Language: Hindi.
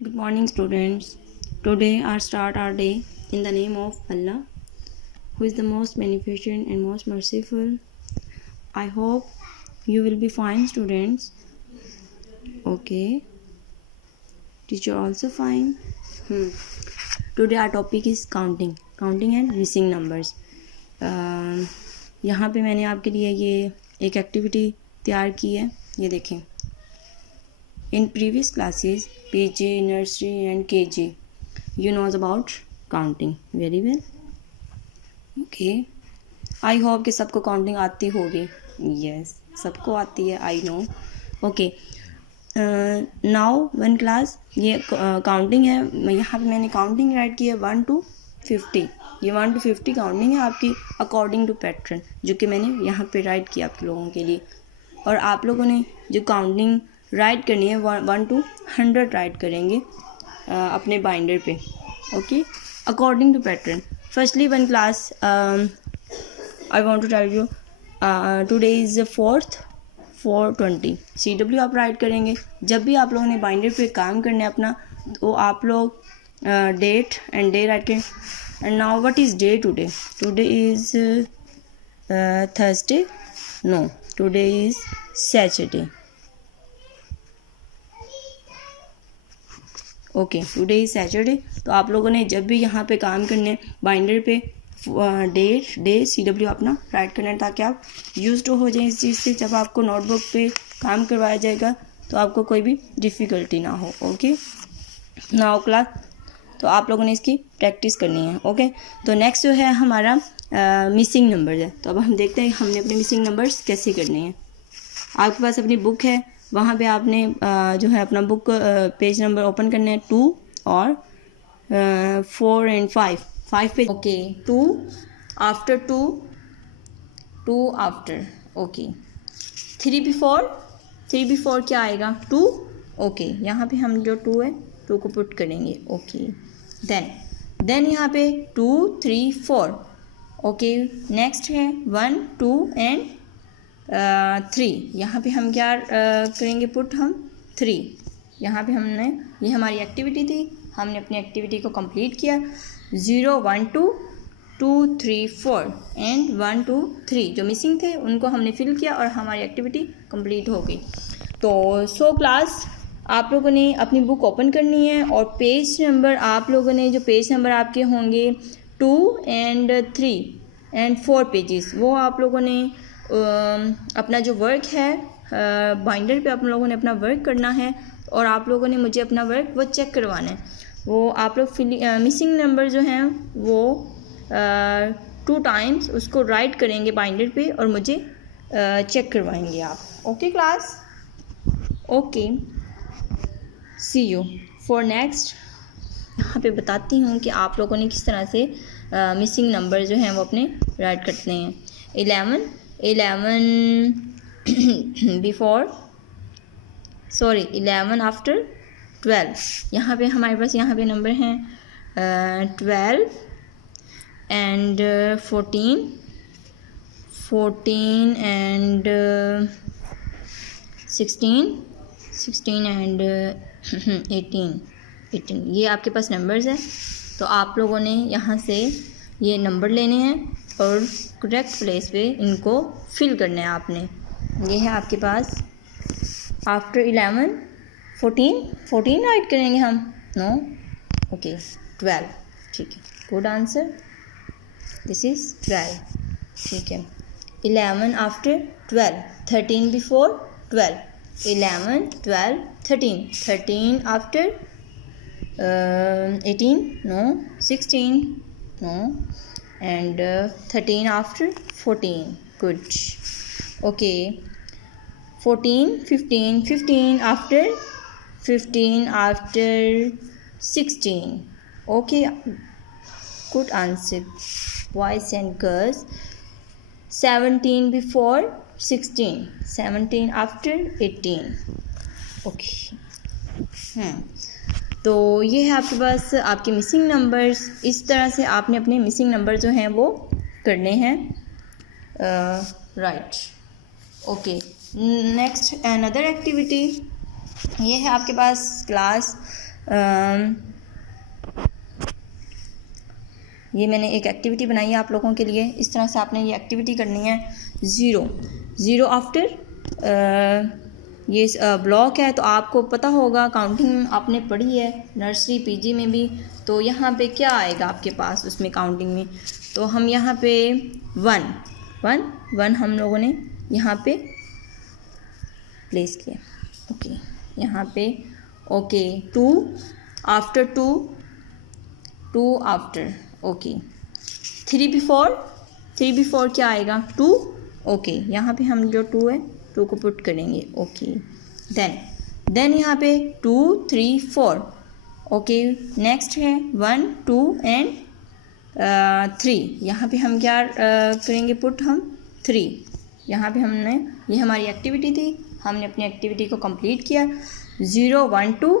Good morning, students. Today, I start our day in the name of Allah, who is the most beneficent and most merciful. I hope you will be fine, students. Okay. Teacher also fine. Today, our topic is counting and missing numbers. यहाँ पे मैंने आपके लिए ये एक एक्टिविटी तैयार की है, ये देखें. In previous classes, PG, nursery and KG, you know about counting very well. Okay. I hope कि सबको counting आती होगी. Yes, सबको आती है. I know. Okay. Now one class ये counting है. यहाँ पे मैंने counting write की है 1 to 50. ये 1 to 50 काउंटिंग है आपकी अकॉर्डिंग टू पैटर्न, जो कि मैंने यहाँ पे राइट किया आप लोगों के लिए. और आप लोगों ने जो काउंटिंग राइट करनी है 1 to 100 राइट करेंगे अपने बाइंडर पे. Okay, according to pattern. Firstly one class I want to tell you today is 4th 4/20 CW आप राइट करेंगे. जब भी आप लोगों ने बाइंडर पे काम करना है अपना, तो आप लोग डेट एंड डे राइट करें. And now what is day today? Today is Thursday. No, today is Saturday. Okay, today is Saturday. तो आप लोगों ने जब भी यहाँ पे काम करने बाइंडर पे डेट डे CW अपना राइट करना है, ताकि आप यूज टू हो जाए इस चीज़ से. जब आपको नोटबुक पे काम करवाया जाएगा तो आपको कोई भी डिफ़िकल्टी ना हो. ओके, नाउ क्लास, तो आप लोगों ने इसकी प्रैक्टिस करनी है. ओके, तो नेक्स्ट जो है हमारा मिसिंग नंबर्स है. तो अब हम देखते हैं हमने अपने मिसिंग नंबर्स कैसे करने हैं. आपके पास अपनी बुक है, वहाँ पे आपने जो है अपना बुक पेज नंबर ओपन करना है 2 और 4 and 5 page. Okay, 2 after 2 after. Okay, 3 before क्या आएगा? 2. ओके, यहाँ पे हम जो 2 है 2 को पुट करेंगे. ओके, देन यहाँ पे 2 3 4. ओके, नेक्स्ट है 1 2 एंड 3. यहाँ पे हम क्या करेंगे? पुट हम 3. यहाँ पे हमने, ये हमारी एक्टिविटी थी, हमने अपनी एक्टिविटी को कंप्लीट किया. 0 1 2 2 3 4 एंड 1 2 3 जो मिसिंग थे उनको हमने फिल किया और हमारी एक्टिविटी कंप्लीट हो गई. तो क्लास, आप लोगों ने अपनी बुक ओपन करनी है और पेज नंबर आप लोगों ने, जो पेज नंबर आपके होंगे 2 and 3 and 4 पेजेस, वो आप लोगों ने अपना जो वर्क है बाइंडर पे आप लोगों ने अपना वर्क करना है. और आप लोगों ने मुझे अपना वर्क वो चेक करवाना है. वो आप लोग मिसिंग नंबर जो हैं वो 2 times उसको राइट करेंगे बाइंडर पे और मुझे चेक करवाएंगे आप. Okay class? Okay, see you for next. यहाँ पे बताती हूँ कि आप लोगों ने किस तरह से मिसिंग नंबर जो हैं वो अपने राइट करते हैं. 11 बिफोर, सॉरी 11 आफ्टर 12. यहाँ पे हमारे पास यहाँ पे नंबर हैं 12 एंड 14 एंड 16 एंड 18. ये आपके पास नंबर्स हैं. तो आप लोगों ने यहाँ से ये नंबर लेने हैं और करेक्ट प्लेस पे इनको फिल करना है आपने. ये है आपके पास आफ्टर 11 14 राइट करेंगे हम. No, okay 12. ठीक है, गुड आंसर. This is 12. ठीक है, 11 after 12. 13 before 12. 11 12 13 after 18. No, 16. No, and 13 after 14. Good. Okay, 14 15 after 16. Okay, good answer, boys and girls. 17 before 16. 17 after 18. Okay. तो ये है आपके पास आपके मिसिंग नंबर्स. इस तरह से आपने अपने मिसिंग नंबर जो हैं वो करने हैं right. Okay, next another activity. ये है आपके पास क्लास ये मैंने एक एक्टिविटी बनाई है आप लोगों के लिए। इस तरह से आपने ये एक्टिविटी करनी है। ज़ीरो आफ्टर ये ब्लॉक है, तो आपको पता होगा, काउंटिंग आपने पढ़ी है नर्सरी पीजी में भी। तो यहाँ पे क्या आएगा आपके पास उसमें काउंटिंग में, तो हम यहाँ पे वन हम लोगों ने यहाँ पे प्लेस किया। ओके, यहाँ पे okay, two after okay, three before क्या आएगा, टू। ओके, यहाँ पे हम जो टू है, टू को पुट करेंगे। ओके, देन यहाँ पे 2 3 4। ओके, नेक्स्ट है 1 2 एंड 3। यहाँ पे हम क्या करेंगे, पुट हम 3। यहाँ पे हमने, ये हमारी एक्टिविटी थी, हमने अपनी एक्टिविटी को कंप्लीट किया। 0 1 2